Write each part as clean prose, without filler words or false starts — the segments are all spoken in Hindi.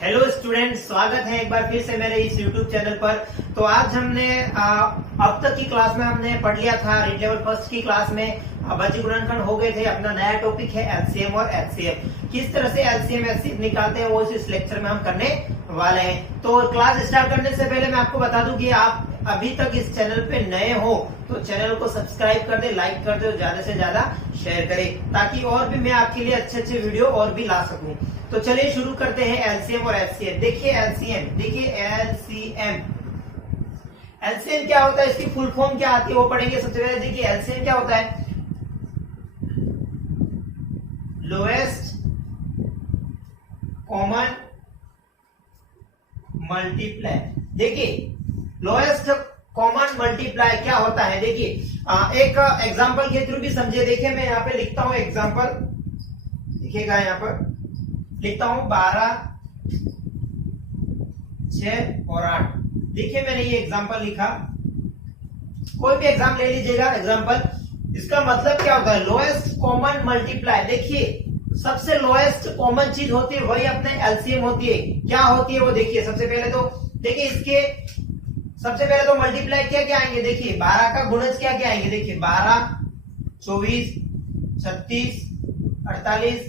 हेलो स्टूडेंट, स्वागत है एक बार फिर से मेरे इस YouTube चैनल पर। तो आज हमने अब तक की क्लास में हमने पढ़ लिया था रीड लेवल फर्स्ट की क्लास में अभाज्य गुणनखंड हो गए थे। अपना नया टॉपिक है एलसीएम और एचसीएफ। किस तरह से एलसीएम एचसीएफ निकालते हैं वो इस लेक्चर में हम करने वाले हैं। तो क्लास स्टार्ट करने से पहले मैं आपको बता दूं कि आप अभी तक इस चैनल पे नए हो तो चैनल को सब्सक्राइब कर दे, लाइक कर दे और ज्यादा से ज्यादा शेयर करें ताकि और भी मैं आपके लिए अच्छे अच्छे वीडियो और भी ला सकूं। तो चलिए शुरू करते हैं एलसीएम और एचसीएफ। देखिए एलसीएम क्या होता है, इसकी फुल फॉर्म क्या आती है वो पढ़ेंगे। सबसे पहले देखिए एलसीएम क्या होता है, लोएस्ट कॉमन मल्टीप्लाई। देखिए लोएस्ट कॉमन मल्टीप्लाई क्या होता है, देखिए एक एग्जांपल के थ्रू भी समझिए। देखिए मैं यहाँ पे लिखता हूं एग्जांपल, देखिएगा यहाँ पर लिखता हूं 12, 6 और 8। देखिए मैंने ये एग्जांपल लिखा, कोई भी एग्जाम ले लीजिएगा एग्जांपल। इसका मतलब क्या होता है, लोएस्ट कॉमन मल्टीप्लाई। देखिए सबसे लोएस्ट कॉमन चीज होती है वही अपने एलसीएम होती है। क्या होती है वो देखिए। सबसे पहले तो देखिए इसके सबसे पहले तो मल्टीप्लाई क्या क्या आएंगे, देखिए 12 का गुणज क्या क्या आएंगे। देखिए 12, 24, 36, 48,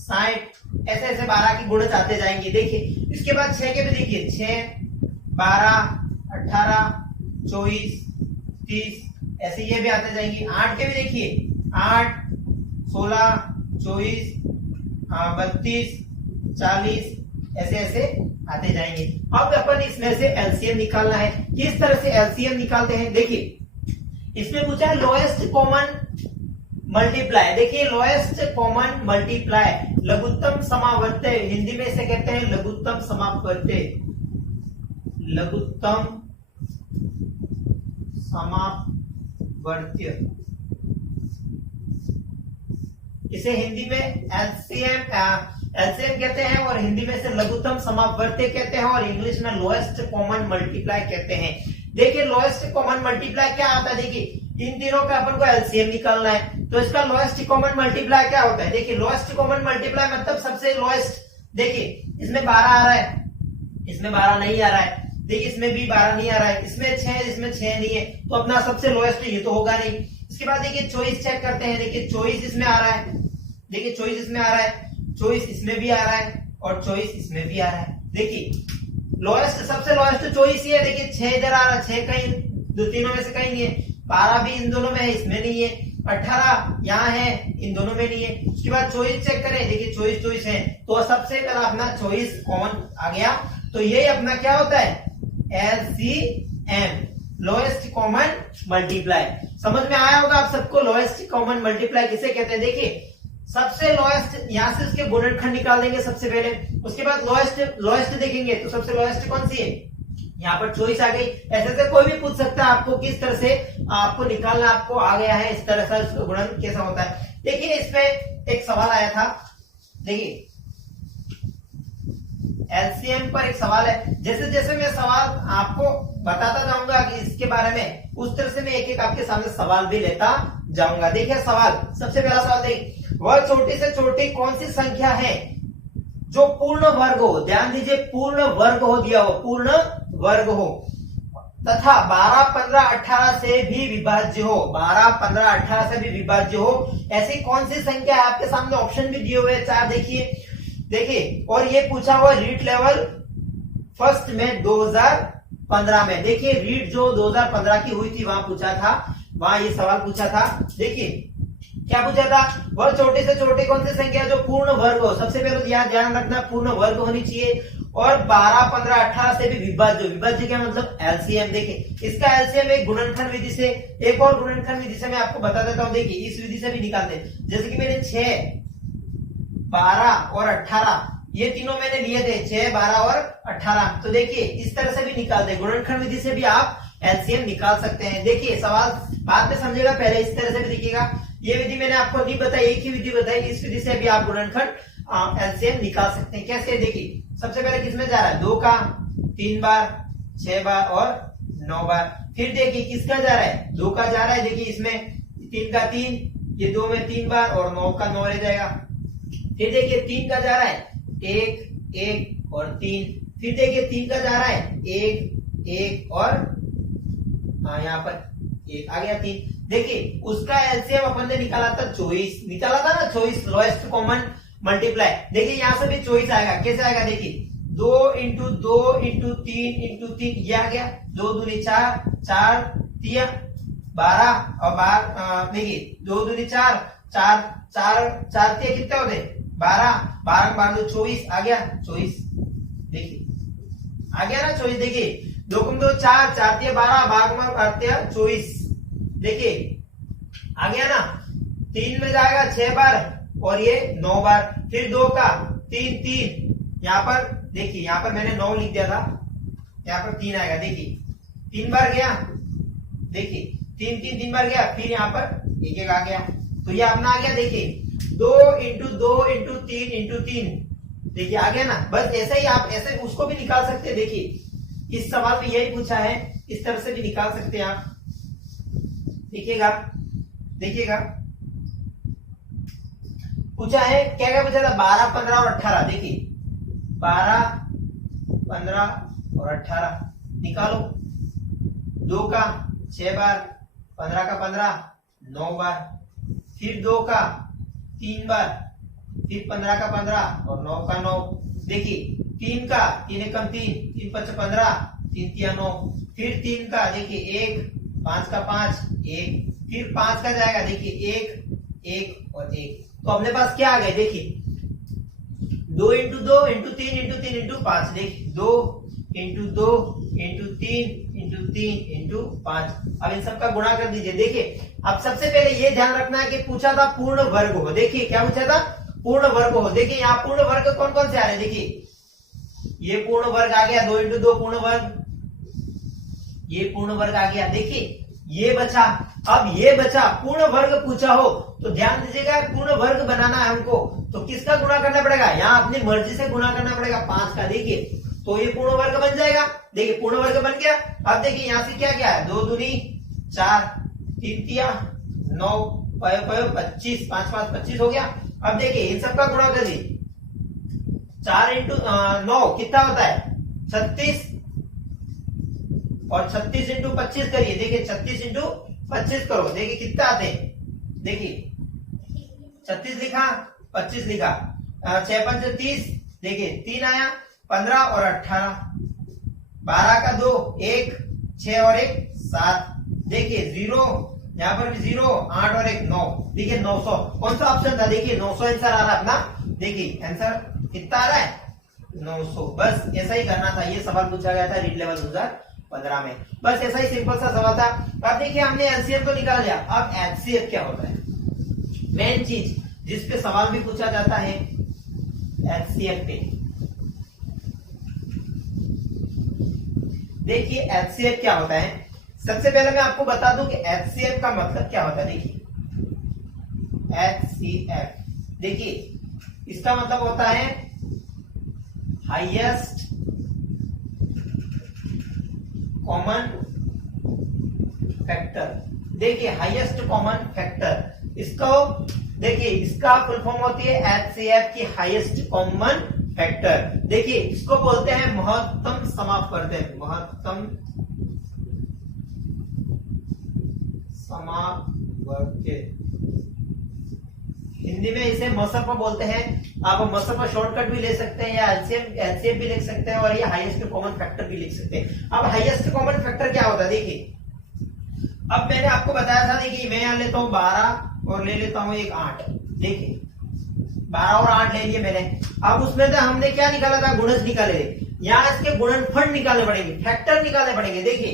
60 ऐसे ऐसे 12 की गुणज आते जाएंगे। देखिए इसके बाद 6 के भी देखिए 6, 12, 18, 24, 30 ऐसे ये भी आते जाएंगे। 8 के भी देखिए 8, 16, 24, 32, 40 ऐसे ऐसे आते जाएंगे। अब अपन इसमें से एलसीएम निकालना है। किस तरह से एलसीएम निकालते हैं, देखिए इसमें पूछा है लोएस्ट कॉमन मल्टीप्लाई। देखिए लोएस्ट कॉमन मल्टीप्लाई लघुत्तम समावर्त्य, हिंदी में इसे कहते हैं लघुत्तम समावर्त्य। लघुत्तम समावर्त्य इसे हिंदी में एलसीएम कहते हैं और हिंदी में से लघुत्तम समावर्त्य कहते हैं और इंग्लिश में लोएस्ट कॉमन मल्टीप्लाई कहते हैं। देखिए लोएस्ट कॉमन मल्टीप्लाई क्या आता है, देखिए इन तीनों का अपन को एलसीएम निकालना है। तो इसका लोएस्ट कॉमन मल्टीप्लाई क्या होता है, देखिए लोएस्ट कॉमन मल्टीप्लाई मतलब सबसे लोएस्ट। देखिए इसमें 12 आ रहा है, इसमें 12 नहीं आ रहा है। देखिए इसमें भी 12 नहीं आ रहा है, इसमें 6 इसमें 6 नहीं है, तो अपना सबसे लोएस्ट ये तो होगा नहीं। इसके बाद देखिए चॉइस चेक करते हैं। देखिए चॉइस इसमें आ रहा है, देखिए चॉइस इसमें आ रहा है, चॉइस इसमें भी आ रहा है और चॉइस इसमें भी आ रहा है। देखिए लोएस्ट सबसे लोएस्ट चॉइस ही है। देखिए 6 इधर आ रहा है, 6 कहीं दो तीनों में से कहीं नहीं है। 12 भी इन दोनों में है, इसमें नहीं है। 18 यहाँ है, इन दोनों में नहीं है। उसके बाद चॉइस चेक करें, देखिए चॉइस है तो सबसे पहला अपना चॉइस कॉमन आ गया। तो ये अपना क्या होता है, एलसीएम लोएस्ट कॉमन मल्टीप्लाई। समझ में आया होगा आप सबको लोएस्ट कॉमन मल्टीप्लाई किसे कहते हैं। देखिए सबसे लोएस्ट यहां से उसके गुणनखंड निकाल देंगे सबसे पहले, उसके बाद लोएस्ट देखेंगे तो सबसे लोएस्ट कौन सी है, यहाँ पर चॉइस आ गई। ऐसे से कोई भी पूछ सकता है आपको किस तरह से आपको निकालना, आपको आ गया है इस तरह से उसका गुणन कैसा होता है। देखिए इसमें एक सवाल आया था, देखिए एलसीएम पर एक सवाल है। जैसे जैसे मैं सवाल आपको बताता जाऊंगा कि इसके बारे में, उस तरह से मैं एक एक आपके सामने सवाल भी लेता जाऊंगा। देखिए सवाल, सबसे पहला सवाल देखिए, वह छोटी से छोटी कौन सी संख्या है जो पूर्ण वर्ग हो। ध्यान दीजिए पूर्ण वर्ग हो दिया हो, पूर्ण वर्ग हो तथा 12, 15, 18 से भी विभाज्य हो। 12, 15, 18 से भी विभाज्य हो, ऐसी कौन सी संख्या है। आपके सामने ऑप्शन भी दिए हुए हैं 4, देखिए और ये पूछा हुआ रीड लेवल फर्स्ट में 2015 में। देखिए रीड जो 2015 की हुई थी वहां पूछा था, वहां ये सवाल पूछा था। देखिए क्या पूछा था, वह छोटे से छोटे कौन सी संख्या जो पूर्ण वर्ग हो। सबसे पहले तो यहाँ ध्यान रखना पूर्ण वर्ग होनी चाहिए और 12, 15, 18 से भी विभाज्य। विभाज्य क्या मतलब एलसीएम। देखिए इसका एलसीएम एक गुणनखंड विधि से, एक और गुणनखंड विधि से मैं आपको बता देता हूं। देखिए इस विधि से भी निकालते हैं, जैसे कि मैंने 6, 12 और 18 ये तीनों मैंने लिए थे, 6, 12 और 18। तो देखिए इस तरह से भी निकालते हैं, गुणनखंड विधि से भी आप एलसीएम निकाल सकते हैं। देखिए सवाल बाद में समझेगा, पहले इस तरह से भी दिखेगा। ये विधि मैंने आपको नहीं बताई, एक ही विधि बताई, इस विधि से भी आप गुणनखंड एलसीएम निकाल सकते हैं। कैसे, देखिए सबसे पहले किसमें जा रहा है, 2 का 3 बार, 6 बार और 9 बार। फिर देखिए किसका जा रहा है, 2 का जा रहा है। देखिए इसमें 3 का 3, ये 2 में 3 बार और 9 का 9 रह जाएगा। फिर देखिए 3 का जा रहा है, 1 1 और 3, फिर देखिए 3 का जा रहा है 1 1 और यहाँ पर 1 आ गया 3। देखिए उसका एलसीएम अपन ने निकाला था 24, निकाला था ना 24, लोएस्ट कॉमन मल्टीप्लाई। देखिए यहाँ से भी 24 आएगा, कैसे आएगा देखिए 2 इंटू 2 इंटू 3 इंटू 3, ये आ गया 2 दूनी 4, 4 3 12 और 12, देखिए 2 दूनी 4, 4 4 4 कितने होते 12, 12 12 24 आ गया 24। देखिए आ गया ना 24। देखिए 2 गुम 2 4, 4 3 12, 12 24। देखिए आ गया ना। 3 में जाएगा 6 बार और ये 9 बार, फिर 2 का 3 3, यहाँ पर देखिए यहाँ पर मैंने 9 लिख दिया था, यहाँ पर 3 आएगा। देखिए 3 बार गया, देखिए 3 3 3 बार गया, फिर यहाँ पर 1 1 आ गया, तो ये अपना आ गया। देखिए 2 इंटू 2 इंटू 3 इंटू 3, देखिए आ गया ना। बस ऐसे ही आप ऐसे उसको भी निकाल सकते हैं। देखिए इस सवाल में यही पूछा है, इस तरह से भी निकाल सकते हैं आप। देखिएगा देखिएगा पूछा है, क्या क्या पूछा था 12 15 और 18। देखिए 12 15 और 18 निकालो। 2 का 6 बार, 15 का 15 9 बार, फिर 2 का 3 बार, फिर 15 का 15 और 9 का 9। देखिए 3 का 3 एकम 3, 3 5 15, 3 3 9, फिर 3 का देखिए 1, 5 का 5 1, फिर 5 का जाएगा देखिए 1 1 और 1। तो अपने पास क्या आ गए देखिए 2 इंटू 2 इंटू 3 इंटू 3 इंटू 5। देखिए 2 इंटू 2 इंटू 3 इंटू 3 इंटू 5। अब इन सब का गुणा कर दीजिए। देखिए अब सबसे पहले ये ध्यान रखना है कि पूछा था पूर्ण वर्ग हो। देखिए क्या पूछा था पूर्ण वर्ग हो। देखिए यहाँ पूर्ण वर्ग कौन कौन से आ रहे हैं, देखिए ये पूर्ण वर्ग आ गया, 2 इंटू 2 पूर्ण वर्ग, ये पूर्ण वर्ग आ गया। देखिए ये बचा, अब ये बचा पूर्ण वर्ग पूछा हो तो ध्यान दीजिएगा पूर्ण वर्ग बनाना है हमको, तो किसका गुणा करना पड़ेगा, यहाँ अपनी मर्जी से गुणा करना पड़ेगा 5 का। देखिए तो ये पूर्ण वर्ग बन जाएगा। देखिए पूर्ण वर्ग बन गया। अब देखिए यहाँ से क्या क्या है 2 दूनी 4, 3 तिया 9, 25, 5 5 25 हो गया। अब देखिए इन सबका गुणा कर दीजिए, 4 इंटू 9 कितना होता है 36, और 36 इंटू 25 करिए। देखिए 36 इंटू 25 करो, देखिए कितना आते हैं। देखिए 36 लिखा 25 लिखा, 6 5 30, देखिए 3 आया 15 और 18, 12 का 2 1, 6 और 1 7। देखिए 0, यहाँ पर भी 0, 8 और 1 9। देखिए 900 कौन सा ऑप्शन था, देखिए 900 आंसर आ रहा है अपना। देखिए आंसर कितना आ रहा है 900। बस ऐसा ही करना था। ये सवाल पूछा गया था रीड लेवल 2015 में। बस ऐसा ही सिंपल सा सवाल था। अब देखिए हमने एलसीएम तो निकाल लिया, अब एचसीएफ क्या होता है, मेन चीज जिसपे सवाल भी पूछा जाता है एचसीएफ पे। देखिए एचसीएफ क्या होता है, सबसे पहले मैं आपको बता दूं कि एचसीएफ का मतलब क्या होता है। देखिए एचसीएफ, देखिए इसका मतलब होता है हाईएस्ट कॉमन फैक्टर। देखिए हाईएस्ट कॉमन फैक्टर, इसको देखिए इसका फुल फॉर्म होती है एचसीएफ की हाईएस्ट कॉमन फैक्टर। देखिए इसको बोलते हैं महत्तम समापवर्धन, महत्तम समापवर्धन, हिंदी में इसे मसप बोलते हैं। आप मसप शॉर्टकट भी ले सकते हैं या एलसीएम भी लिख सकते हैं, और ये हाईएस्ट कॉमन फैक्टर भी लिख सकते हैं। अब हाईएस्ट कॉमन फैक्टर क्या होता है, देखिए अब मैंने आपको बताया था, देखिए मैं यहां लेता हूं 12 और ले लेता हूं एक 8। देखिए 12 और 8 ले लिए मैंने। अब उसमें से हमने क्या निकाला था, गुणज निकाले थे। यहाँ इसके गुणनफल निकालने पड़ेंगे, फैक्टर निकालने पड़ेंगे। देखिए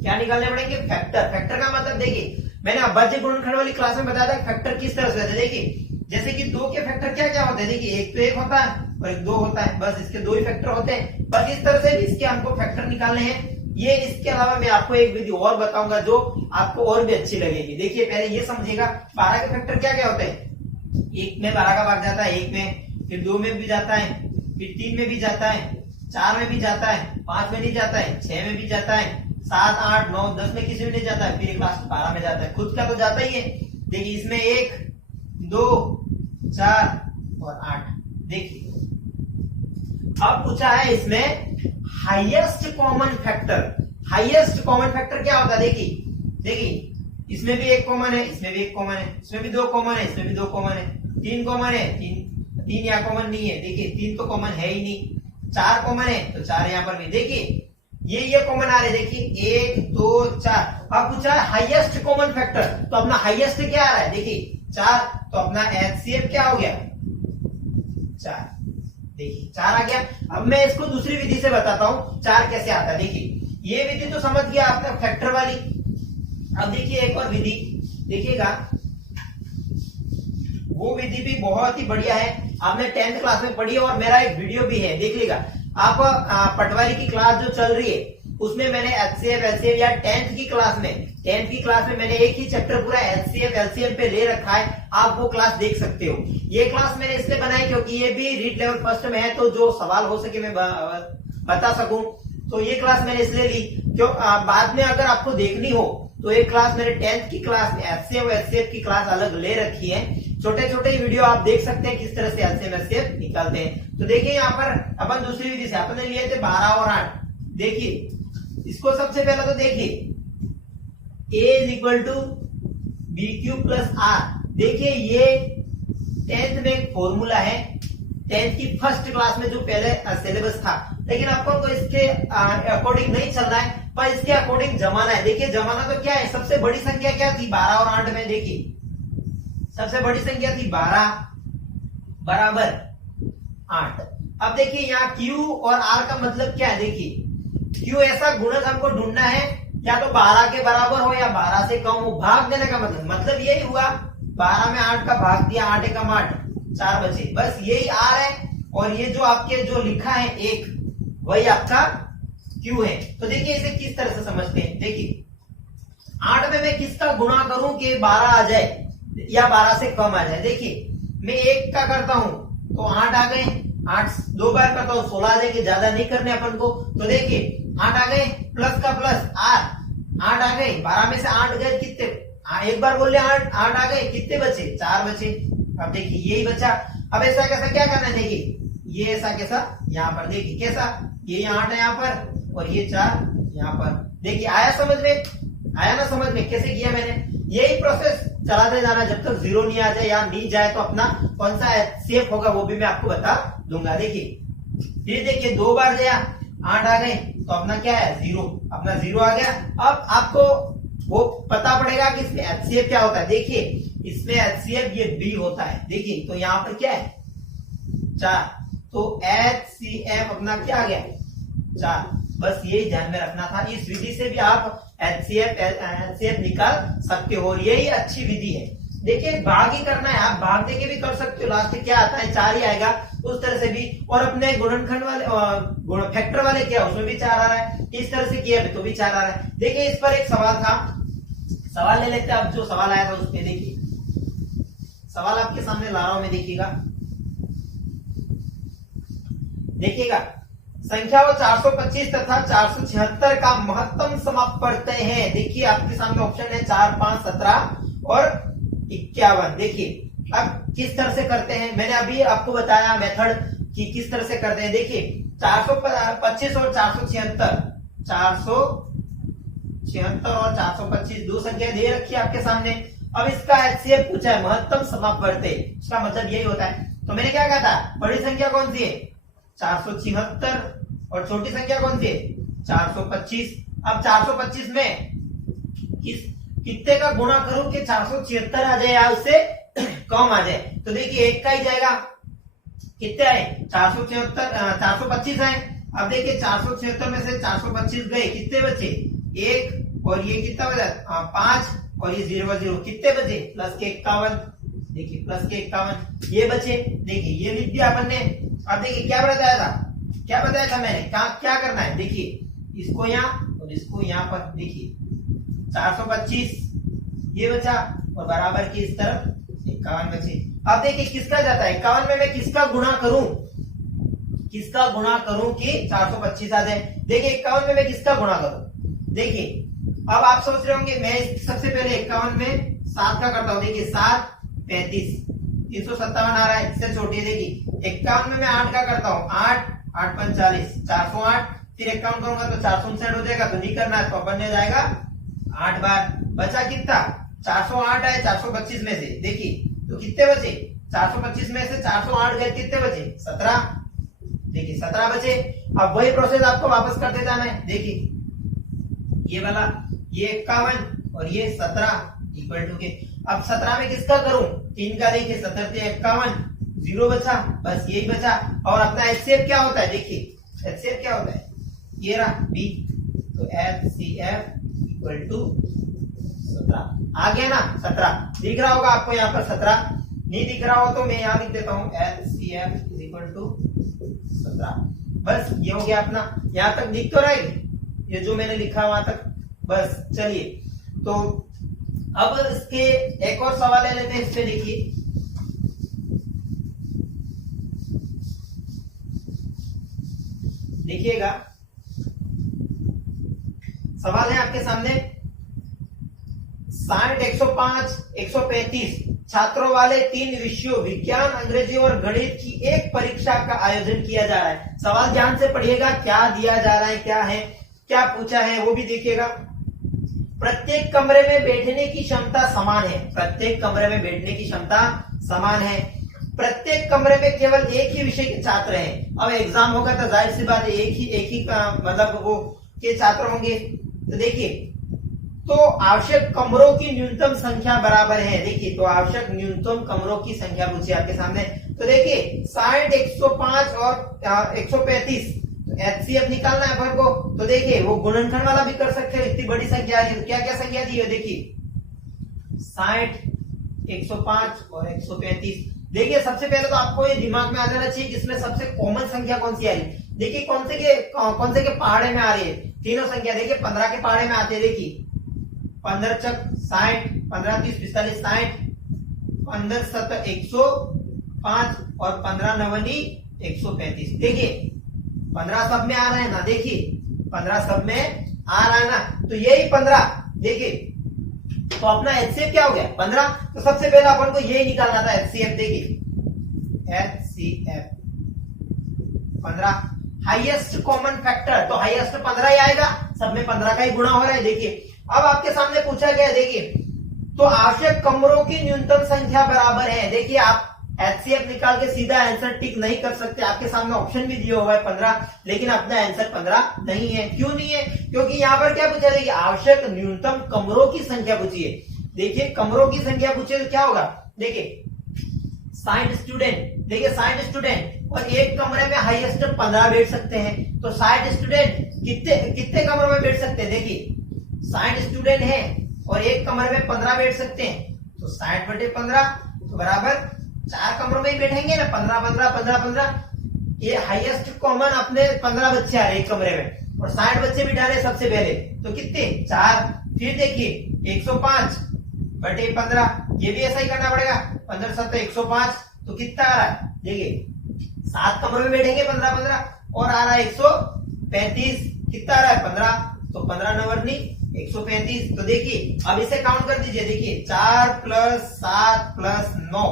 क्या निकालने पड़ेंगे, फैक्टर। फैक्टर का मतलब देखिए मैंने अभाज्य गुणनखंड वाली क्लास में बताया था फैक्टर किस तरह से होते हैं। देखिए जैसे कि 2 के फैक्टर क्या क्या होते हैं, देखिए एक तो 1 होता है और एक 2 होता है, बस इसके 2 ही फैक्टर होते हैं। बस इस तरह से इसके हमको फैक्टर निकालने हैं। ये इसके अलावा मैं आपको एक विधि और बताऊंगा जो आपको और भी अच्छी लगेगी। देखिए पहले ये समझिएगा 12 के फैक्टर क्या क्या होते हैं। 1 में 12 का भाग जाता है 1 में, फिर 2 में भी जाता है, फिर 3 में भी जाता है, 4 में भी जाता है, 5 में नहीं जाता है, 6 में भी जाता है, 7 8 9 10 में किसी में नहीं जाता है, फिर एक लास्ट 12 में जाता है। खुद का तो जाता ही है। देखिए इसमें 1 2 4 और 8। देखिए अब पूछा है इसमें highest common factor. Highest common factor क्या होता है? देखिए इसमें भी एक कॉमन है, इसमें भी एक कॉमन है, इसमें भी दो कॉमन है, इसमें भी दो कॉमन है, तीन कॉमन है, तीन यहाँ कॉमन नहीं है। देखिए तीन तो कॉमन है ही नहीं। चार कॉमन है तो चार यहाँ पर भी। देखिए ये कॉमन आ रहे, देखिए 1 2 4। अब पूछा है हाईएस्ट कॉमन फैक्टर, तो अपना हाईएस्ट क्या आ रहा है? देखिए 4, तो अपना HCF क्या हो गया? 4। देखिए 4 आ गया। अब मैं इसको दूसरी विधि से बताता हूं 4 कैसे आता है। देखिए ये विधि तो समझ गया आपका फैक्टर वाली। अब देखिए एक और विधि देखिएगा, वो विधि भी बहुत ही बढ़िया है, आपने 10th क्लास में पढ़ी है और मेरा एक वीडियो भी है, देख लीजिएगा आप। पटवारी की क्लास जो चल रही है उसमें मैंने HCF LCM या 10th की क्लास में मैंने एक ही चैप्टर पूरा HCF LCM पे ले रखा है, आप वो क्लास देख सकते हो। ये क्लास मैंने इसलिए बनाई क्योंकि ये भी रीड लेवल फर्स्ट में है, तो जो सवाल हो सके मैं बता सकूं, तो ये क्लास मैंने इसलिए ली क्यों बाद में अगर आपको देखनी हो तो एक क्लास मैंने 10th की क्लास में HCF LCM की क्लास अलग ले रखी है। छोटे छोटे वीडियो आप देख सकते हैं किस तरह से LCM LCM निकालते हैं। तो देखिए यहाँ पर अपन दूसरी विधि से अपने लिए थे 12 और 8। देखिए इसको सबसे पहले तो देखिए A = BQ + R। देखिए ये 10th में एक फॉर्मूला है, 10th की फर्स्ट क्लास में जो पहले सिलेबस था, लेकिन अपन को इसके अकॉर्डिंग नहीं चलना है, पर इसके अकॉर्डिंग जमाना है। देखिए जमाना तो क्या है, सबसे बड़ी संख्या क्या थी? 12 और 8 में। देखिए सबसे बड़ी संख्या थी 12 बराबर 8। अब देखिए यहाँ Q और R का मतलब क्या है? देखिए Q ऐसा गुणक हमको ढूंढना है या तो 12 के बराबर हो या 12 से कम हो। भाग देने का मतलब यही हुआ, 12 में 8 का भाग दिया, 8 एकम 8, 4 बचे, बस यही R है। और ये जो आपके जो लिखा है 1, वही आपका Q है। तो देखिए इसे किस तरह से समझते हैं। देखिए 8 में मैं किसका गुणा करूं कि 12 आ जाए या 12 से कम आ जाए? देखिए मैं 1 का करता हूं तो 8 आ गए, 8 2 बार करता हूं 16 आ जाएंगे, ज्यादा नहीं करने अपन को। तो देखिए 8 आ गए, प्लस का प्लस R, 8 आ गए, 12 में से 8 गए कितने? एक बार बोल 8 आ गए, कितने बचे? 4 बचे। अब देखिए यही बचा। अब ऐसा कैसा क्या करना है? देखिए ये ऐसा कैसा यहाँ पर, देखिए कैसा, ये 8 है यहाँ पर और ये 4 यहाँ पर। देखिए आया समझ में? आया ना समझ में कैसे किया मैंने? यही प्रोसेस चलाते जाना जब तक 0 नहीं आ जाए या नहीं जाए, तो अपना कौन सा HCF होगा वो भी मैं आपको बता दूंगा। देखिए फिर देखिए 2 बार गया, 8 आ गए, तो अपना क्या है? 0। अपना 0 आ गया। अब आपको वो पता पड़ेगा कि इसमें HCF क्या होता है। देखिए इसमें HCF ये B होता है। देखिए तो यहाँ पर क्या है? 4, तो HCF अपना क्या आ गया? 4। बस यही ध्यान में रखना था। इस विधि से भी आप HCF निकाल सकते हो और यही अच्छी विधि है। देखिए भाग ही करना है, आप भाग देके भी कर सकते हो, लास्ट में क्या आता है? 4 ही आएगा, उस तरह से भी। और अपने गुणनखंड वाले फैक्टर वाले क्या, उसमें भी 4 आ रहा है, इस तरह से किया तो भी 4 आ रहा है। देखिए इस पर एक सवाल था, सवाल ले लेते हैं। अब जो सवाल आया था उस पर देखिए, सवाल आपके सामने ला रहा हूं मैं, देखिएगा संख्या 425 तथा 476 का महत्तम समाप्त करते हैं। देखिए आपके सामने ऑप्शन है 4 5 17 और 51। देखिए अब किस तरह से करते हैं, मैंने अभी आपको बताया मेथड कि किस तरह से करते हैं। देखिए 425 और 476, 476 और 425 दो संख्या दे रखी है आपके सामने। अब इसका HCF पूछा है, महत्तम समाप्त करते, इसका मतलब यही होता है। तो मैंने क्या कहा था? बड़ी संख्या कौन सी है? 476 और छोटी संख्या कौन सी है? 425। अब 425 में कितने का गुणा करूं कि 476 आ जाए या उससे कम आ जाए? तो देखिए एक का ही जाएगा, कितने आए? 425 है। अब देखिए 476 में से 425 गए, कितने बचे? 1 और ये कितना बचा? 5 और ये 0 0, कितने बचे? प्लस के 51। देखिए प्लस के 51 ये बचे। देखिए ये लिख दिया अपन ने। अब देखिए क्या बताया था मैंने, क्या करना है? देखिए इसको यहाँ और इसको यहाँ पर। देखिए 425 ये बचा और बराबर की इस तरफ 51 बचे। अब देखिए किसका जाता है? 51 में मैं किसका गुणा करूं कि 425 आ जाए? देखिए 51 में मैं किसका गुणा करूं? देखिए अब आप सोच रहे होंगे, मैं सबसे पहले 51 में 7 का करता हूं। देखिए 7 35, 357 आ रहा है, इससे छोटी है। देखिए 51 में मैं 8 का करता हूं, 8 8 5 40, 408, फिर एक काउंट करूंगा तो 459 हो जाएगा, तो नहीं करना है तो अपन हो जाएगा 8 बार। बचा कितना 408 है 425 में से, देखिए तो कितने बचे 425 में से 408 गए, कितने बचे 17, देखिए 17 बचे। अब वही प्रोसेस आपको वापस करते जाना है, देखिए ये वाला ये 51 और ये 17 इक्वल टू के। अब 17 में किसका करूं 3 का, देखिए 17 से 51, 0 बचा, बस यही बचा। और अपना एचसीएफ क्या होता है, देखिए एचसीएफ क्या होता है, ये रहा बी, तो एचसीएफ इक्वल टू 17 आ गया ना। 17 दिख रहा होगा आपको यहाँ पर, 17 नहीं दिख रहा हो तो मैं यहाँ लिख देता हूँ एचसीएफ इज इक्वल टू 17। बस ये हो गया अपना, यहाँ तक दिख तो रहा है ये जो मैंने लिखा वहां तक। बस चलिए, तो अब इसके एक और सवाल ले लेते हैं, इससे देखिए देखिएगा, सवाल है आपके सामने 60, 105, 135 छात्रों वाले 3 विषयों विज्ञान, अंग्रेजी और गणित की एक परीक्षा का आयोजन किया जा रहा है। सवाल ध्यान से पढ़िएगा, क्या दिया जा रहा है, क्या है, क्या पूछा है वो भी देखिएगा। प्रत्येक कमरे में बैठने की क्षमता समान है, प्रत्येक कमरे में बैठने की क्षमता समान है, प्रत्येक कमरे में केवल एक ही विषय के छात्र हैं। अब एग्जाम होगा तो जाहिर सी बात है एक ही का मतलब वो के छात्र होंगे। तो देखिए, तो आवश्यक कमरों की न्यूनतम संख्या बराबर है, देखिए तो आवश्यक न्यूनतम कमरों की संख्या पूछी आपके सामने। तो देखिए 60, 105 और 135 एचसीएफ निकालना है अपन को, तो देखिए वो गुणनखंड वाला भी कर सकते हो, इतनी बड़ी संख्या है, क्या क्या संख्या दी है देखिए 60, 105 और 135। देखिए सबसे पहले तो आपको ये दिमाग में आ जाना चाहिए कि इसमें सबसे कॉमन संख्या कौन सी आ रही है। देखिए कौन से के पहाड़े में आ रही है, तीनों संख्या देखिए 15 के पहाड़े में आते हैं, देखिए 15 चक 60, 15 30 45 60, 15 7 105 और 15 9 135। देखिए 15 सब में आ रहा है ना, देखिए 15 सब में आ रहा है ना, तो यही 15 देखिए, तो अपना एचसीएफ क्या हो गया 15। तो सबसे पहले अपन को यही निकालना था एचसीएफ, देखिए एचसीएफ 15, हाईएस्ट कॉमन फैक्टर, तो हाईएस्ट 15 ही आएगा, सब में 15 का ही गुणा हो रहा है। देखिए अब आपके सामने पूछा गया है, देखिए तो आवश्यक कमरों की न्यूनतम संख्या बराबर है। देखिए आप एचसीएफ निकाल के सीधा आंसर टिक नहीं कर सकते, आपके सामने ऑप्शन भी दिया हुआ है 15, लेकिन अपना आंसर 15 नहीं है। क्यों नहीं है, क्योंकि यहाँ पर क्या पूछा, देखिए आवश्यक न्यूनतम कमरों की संख्या पूछी है। देखिए कमरों की संख्या पूछे तो क्या होगा, देखिए 60 स्टूडेंट, देखिए 60 स्टूडेंट और एक कमरे में हाईएस्ट 15 बैठ सकते हैं, तो 60 स्टूडेंट कितने कमरों में बैठ सकते हैं, देखिए 60 स्टूडेंट है और एक कमरे में 15 बैठ सकते हैं, तो 60/15 तो बराबर 4 कमरों में ही बैठेंगे ना, 15 15 15 15। ये हाईएस्ट कॉमन अपने 15 बच्चे आ रहे एक कमरे में और 60 बच्चे बिठा रहे सबसे पहले, तो कितने 4। फिर देखिए 105/15, ये भी ऐसा ही करना पड़ेगा, 15 7 105, तो कितना आ रहा है, देखिए 7 कमरों में बैठेंगे 15 15 और आ रहा है 135, कितना आ रहा है 15, तो 15 9 135। तो देखिए अब इसे काउंट कर दीजिए, देखिए 4 + 7 + 9,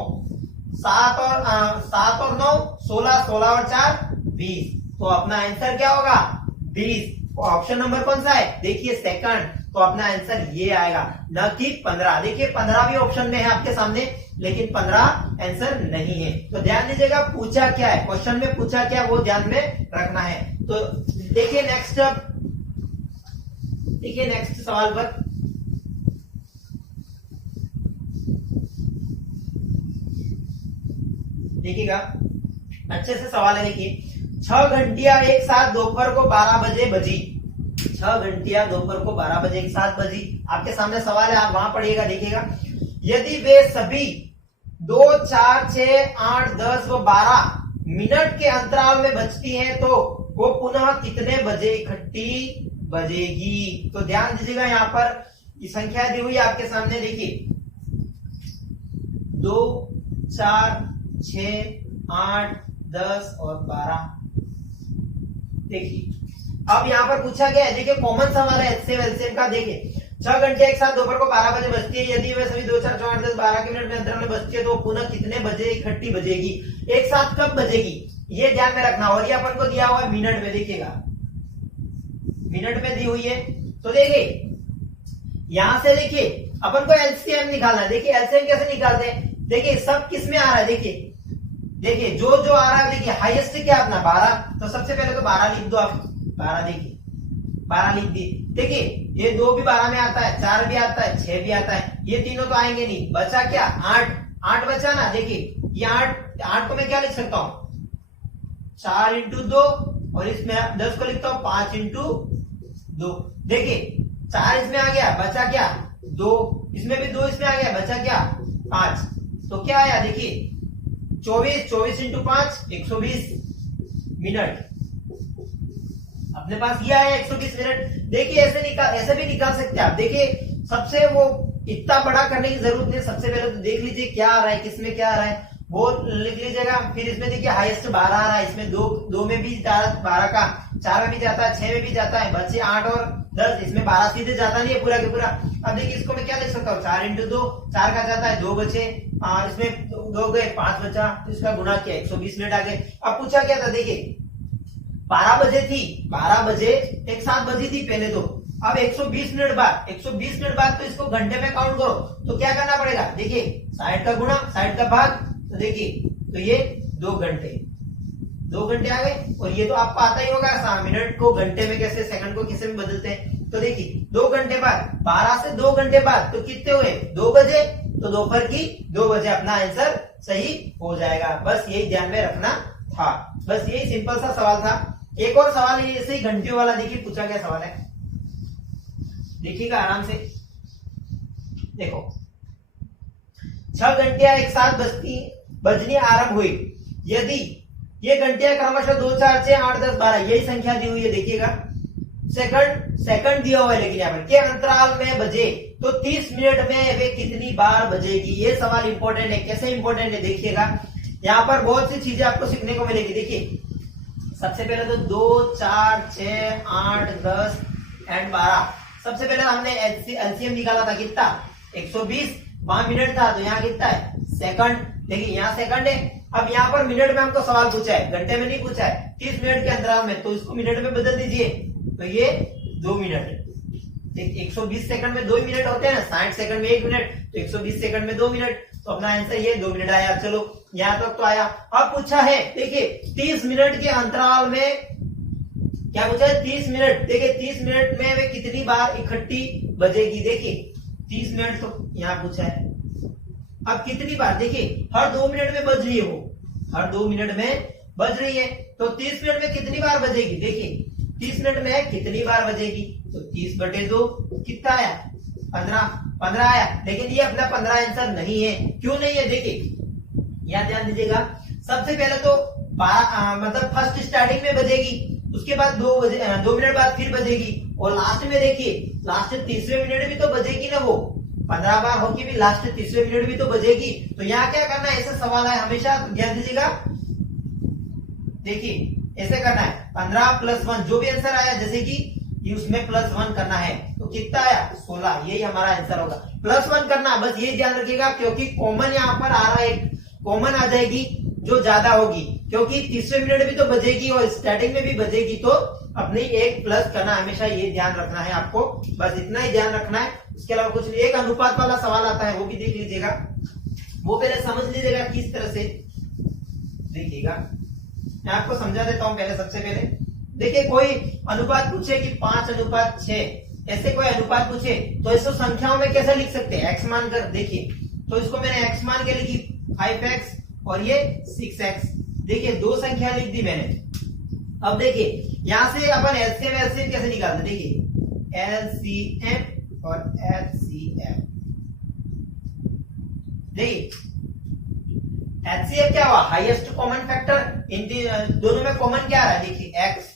7 और 9 16, 16 और 4 20, तो अपना आंसर क्या होगा 20। ऑप्शन नंबर कौन सा है, देखिए सेकंड, तो अपना आंसर ये आएगा, न कि 15। देखिए 15 भी ऑप्शन में है आपके सामने, लेकिन 15 आंसर नहीं है। तो ध्यान दीजिएगा पूछा क्या है, क्वेश्चन में पूछा क्या वो ध्यान में रखना है। तो देखिए नेक्स्ट सवाल पर, देखिएगा अच्छे से सवाल है। देखिए 6 घंटियां एक साथ दोपहर को 12 बजे बजी, 6 घंटियां दोपहर को 12 बजे एक साथ बजी। आपके सामने सवाल है, आप वहां पढ़िएगा, देखिएगा यदि वे सभी 2 4 6 8 10 व 12 मिनट के अंतराल में बजती हैं तो वो पुनः कितने बजे इकट्ठी बजेगी। तो ध्यान दीजिएगा, यहाँ पर ये संख्या दी हुई है आपके सामने, देखिए 2 4 6 8 10 और 12। देखिए अब यहाँ पर पूछा गया है, देखिए कॉमन सवाल है एचसीएफ का। देखिए 6 घंटे एक साथ दोपहर को 12 बजे बजती है, यदि वे सभी 2 4 6 8 10 12 के मिनट में अंतराल में बजती है तो पुनः कितने बजे इकट्ठी बजेगी। एक साथ कब बजेगी, ये ध्यान में रखना। और ये अपन को दिया हुआ है मिनट में, देखिएगा मिनट में दी हुई है। तो देखिए यहां से देखिए अपन को एलसीएम निकालना है। देखिए एलसीएम कैसे निकालते हैं, देखिए सब किस में आ रहा है, देखिए जो आ रहा है, देखिए हाईएस्ट क्या अपना 12, तो सबसे पहले तो 12 लिख दो आप, 12 देखिए 12 लिख दी। देखिए ये 2 भी 12 में आता है, 4 भी आता है, 6 भी आता है, ये तीनों तो आएंगे नहीं, बचा क्या 8 बचा ना। देखिए ये 8 को मैं क्या लिख सकता हूं, 4 इंटू 2, और इसमें 10 को लिखता हूं 5 इंटू 2। देखिए 4 इसमें आ गया, बचा क्या 2, इसमें भी 2 इसमें आ गया, बचा क्या 5। तो क्या आया देखिए 24 इंटू 5 120 मिनट अपने पास ये आया 120 मिनट। देखिए ऐसे भी निकाल सकते हैं आप। देखिए सबसे वो इतना बड़ा करने की जरूरत नहीं, सबसे पहले तो देख लीजिए क्या आ रहा है, किसमें क्या आ रहा है वो लिख लीजिएगा। फिर इसमें देखिए हाईएस्ट 12 आ रहा है, इसमें दो में भी 12 का, 4 में भी जाता है, 6 में भी जाता है, बच्चे 8 और 10, इसमें 12 सीधे जाता नहीं है पूरा के पूरा। अब देखिए इसको मैं क्या लिख सकता हूँ, 4 इंटू 2, 4 का जाता है 2 बचे, इसमें 2 गए 5 बचा, तो इसका गुना किया 120 मिनट आ गए। अब पूछा क्या था, देखिए 12 बजे थी, 12 बजे एक साथ बजी थी पहले तो, अब 120 मिनट बाद, 120 मिनट बाद तो इसको घंटे में काउंट करो, तो क्या करना पड़ेगा, देखिए 60 का गुणा 60 का भाग, तो देखिए तो ये 2 घंटे आ गए। और ये तो आपको आता ही होगा मिनट को घंटे में कैसे, सेकंड को किसे में बदलते हैं। तो देखिए 2 घंटे बाद, 12 से 2 घंटे बाद तो कितने हुए 2 बजे, तो दोपहर की 2 बजे अपना आंसर सही हो जाएगा। बस यही ध्यान में रखना था, बस यही सिंपल सा सवाल था। एक और सवाल है ऐसे ही घंटियों वाला, देखिए पूछा क्या सवाल है, देखिएगा आराम से। देखो 6 घंटियां एक साथ बजनी आरंभ हुई, यदि ये घंटियां क्रमशः 2 4 6 8 10 12 यही संख्या दी हुई है, देखिएगा सेकंड दिया हुआ है, लेकिन यहाँ पर के अंतराल में बजे तो 30 मिनट में वे कितनी बार बजेगी। ये सवाल इंपॉर्टेंट है। कैसे इंपॉर्टेंट है देखिएगा, यहाँ पर बहुत सी चीजें आपको सीखने को मिलेगी। देखिए सबसे पहले तो 2 4 6 8 10 एंड 12, सबसे पहले हमने एलसीएम निकाला था कितना 120, वहां मिनट था, तो यहाँ कितना है सेकंड। देखिए यहाँ सेकंड है। अब यहाँ पर मिनट में हमको सवाल पूछा है, घंटे में नहीं पूछा है, 30 मिनट के अंतराल में, तो इसको मिनट में बदल दीजिए, तो ये 2 मिनट। 120 सेकंड में 2 मिनट होते हैं, 60 सेकंड में 1 मिनट, तो 120 सेकंड में 2 मिनट, तो अपना आंसर ये 2 मिनट आया। चलो यहाँ तक तो आया। अब पूछा है देखिए 30 मिनट के अंतराल में, क्या पूछा है 30 मिनट, देखिए 30 मिनट में वे कितनी बार इकट्ठी बजेगी। देखिए 30 मिनट तो यहाँ पूछा है, अब कितनी बार, देखिए हर 2 मिनट में बज रही है वो, हर 2 मिनट में बज रही है, तो 30 मिनट में कितनी बार बजेगी। देखिए 30 मिनट में कितनी बार बजेगी, तो 30/2 कितना आया 15 आया। लेकिन ये अपना 15 आंसर नहीं है। क्यों नहीं है, देखिए यहाँ ध्यान दीजिएगा। सबसे पहले तो 12 मतलब फर्स्ट स्टार्टिंग में बजेगी, उसके बाद 2 मिनट बाद फिर बजेगी, और लास्ट में देखिए लास्ट 30वें मिनट भी तो बजेगी ना, वो 15 बार होगी भी लास्ट 30वें मिनट भी तो बजेगी। तो यहाँ क्या करना है, ऐसे सवाल है हमेशा, ध्यान दीजिएगा। देखिए ऐसे करना है 15 + 1, जो भी आंसर आया जैसे कि उसमें +1 करना है, तो कितना आया 16, यही हमारा आंसर होगा। +1 करना, बस ये ध्यान रखिएगा, क्योंकि कॉमन यहाँ पर आ रहा है, कॉमन आ जाएगी जो ज्यादा होगी, क्योंकि 30वें मिनट भी तो बजेगी और स्टार्टिंग में भी बजेगी, तो अपने एक प्लस करना, हमेशा ये ध्यान रखना है आपको, बस इतना ही ध्यान रखना है। इसके अलावा कुछ नहीं। एक अनुपात वाला सवाल आता है, वो भी देख लीजिएगा, वो पहले समझ लीजिएगा किस तरह से। देखिएगा मैं आपको समझा देता हूं। पहले सबसे पहले देखिए कोई अनुपात पूछे कि 5:6, ऐसे कोई अनुपात पूछे तो इसको संख्याओं में कैसे लिख सकते हैं, एक्स मान कर। देखिए तो इसको मैंने एक्स मान के लिखी 5x और ये 6x, देखिए 2 संख्या लिख दी मैंने। अब देखिए यहां से अपन एलसीएम कैसे निकालते, देखिए एलसीएम और एचसीएफ। देखिए एचसीएफ क्या हुआ, हाईएस्ट कॉमन फैक्टर, इन दोनों में कॉमन क्या आ रहा है, देखिए एक्स,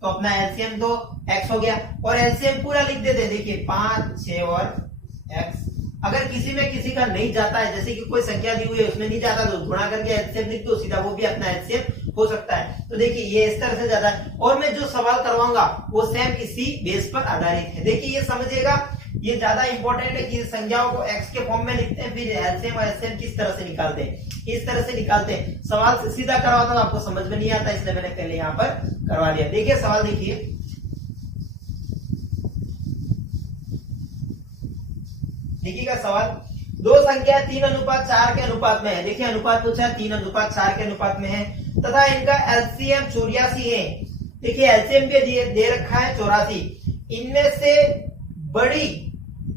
तो अपना एलसीएम तो एक्स हो गया, और एलसीएम पूरा लिख देते, देखिए 5 6 और एक्स। अगर किसी में किसी का नहीं जाता है, जैसे कि कोई संख्या दी हुई है उसमें नहीं जाता, तो गुणा करके एलसीएम लिख दो सीधा, वो भी अपना एलसीएम हो सकता है। तो देखिए ये इस तरह से जाता है, और मैं जो सवाल करवाऊंगा वो सेम इसी बेस पर आधारित है। देखिए ये समझिएगा, ये ज्यादा इंपॉर्टेंट है कि संख्याओं को x के फॉर्म में लिखते हैं, फिर एलसीएम और एचसीएम किस तरह से निकालते हैं, इस तरह से निकालते हैं। सवाल से सीधा करवाता तो आपको समझ में नहीं आता, इसलिए मैंने पहले यहाँ पर करवा दिया। देखिए सवाल देखिए, देखिएगा सवाल, दो संख्या 3:4 के अनुपात में है। देखिए अनुपात पूछा 3:4 के अनुपात में है तथा इनका एलसीएम 84 है। देखिए एलसीएम भी दे रखा है 84। इनमें से बड़ी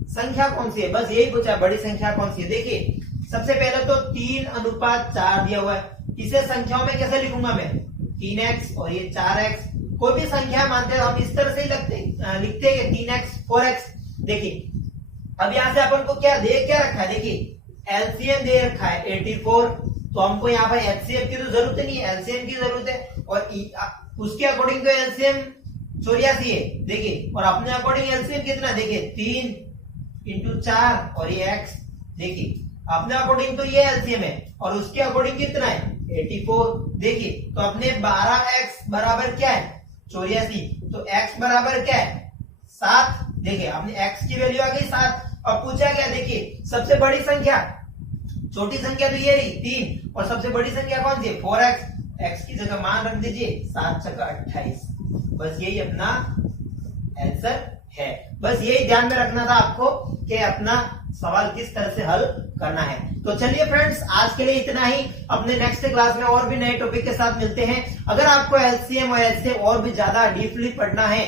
संख्या कौन सी है, बस यही पूछा है, बड़ी संख्या कौन सी है। देखिए सबसे पहले तो 3:4 दिया हुआ है, इसे संख्याओं में कैसे लिखूंगा मैं, 3x और ये 4x। कोई भी संख्या मानते हैं हम इस तरह से ही लिखते हैं 3x 4x। देखिए अब यहां से अपन को क्या रखा है, देखिए एलसीएम दे रखा है 84, तो हमको यहाँ पर एचसीएम की तो जरूरत नहीं है, एलसीएम की जरूरत है। और उसके अकॉर्डिंग तो एलसीएम 84 है। देखिए और अपने अकॉर्डिंग एलसीएम कितना, देखिए 3 × 4 और ये x। देखिए अपने अकॉर्डिंग तो ये एलसीएम है और उसके अकॉर्डिंग कितना है 84। देखिए तो अपने 12x बराबर क्या है 84, तो x बराबर क्या है 7। देखिए अपने x की वैल्यू आ गई 7। अब पूछा क्या, देखिए सबसे बड़ी संख्या, छोटी संख्या तो ये रही 3 और सबसे बड़ी संख्या कौन सी है 4x। x की जगह मान रख दीजिए 7 × 28। बस यही अपना आंसर है। बस यही ध्यान में रखना था आपको कि अपना सवाल किस तरह से हल करना है। तो चलिए फ्रेंड्स आज के लिए इतना ही, अपने नेक्स्ट क्लास में और भी नए टॉपिक के साथ मिलते हैं। अगर आपको एलसीएम और एचसीएम और भी ज्यादा डीपली पढ़ना है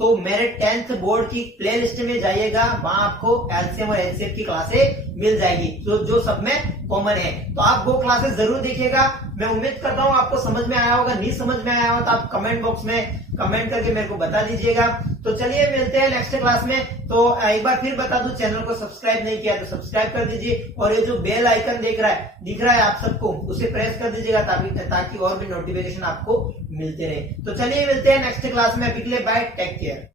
तो मेरे 10th बोर्ड की प्लेलिस्ट में जाइएगा, वहां आपको एलसीएम और एचसीएम की क्लासें मिल जाएगी जो सब में कॉमन है। तो आप वो क्लासेस जरूर देखिएगा। मैं उम्मीद करता हूं आपको समझ में आया होगा, नहीं समझ में आया हो तो आप कमेंट बॉक्स में कमेंट करके मेरे को बता दीजिएगा। तो चलिए मिलते हैं नेक्स्ट क्लास में। तो एक बार फिर बता दूं, चैनल को सब्सक्राइब नहीं किया तो सब्सक्राइब कर दीजिए और ये जो बेल आइकन दिख रहा है आप सबको, उसे प्रेस कर दीजिएगा ताकि और भी नोटिफिकेशन आपको मिलते रहे। तो चलिए मिलते हैं नेक्स्ट क्लास में, अभी के लिए बाय, टेक केयर।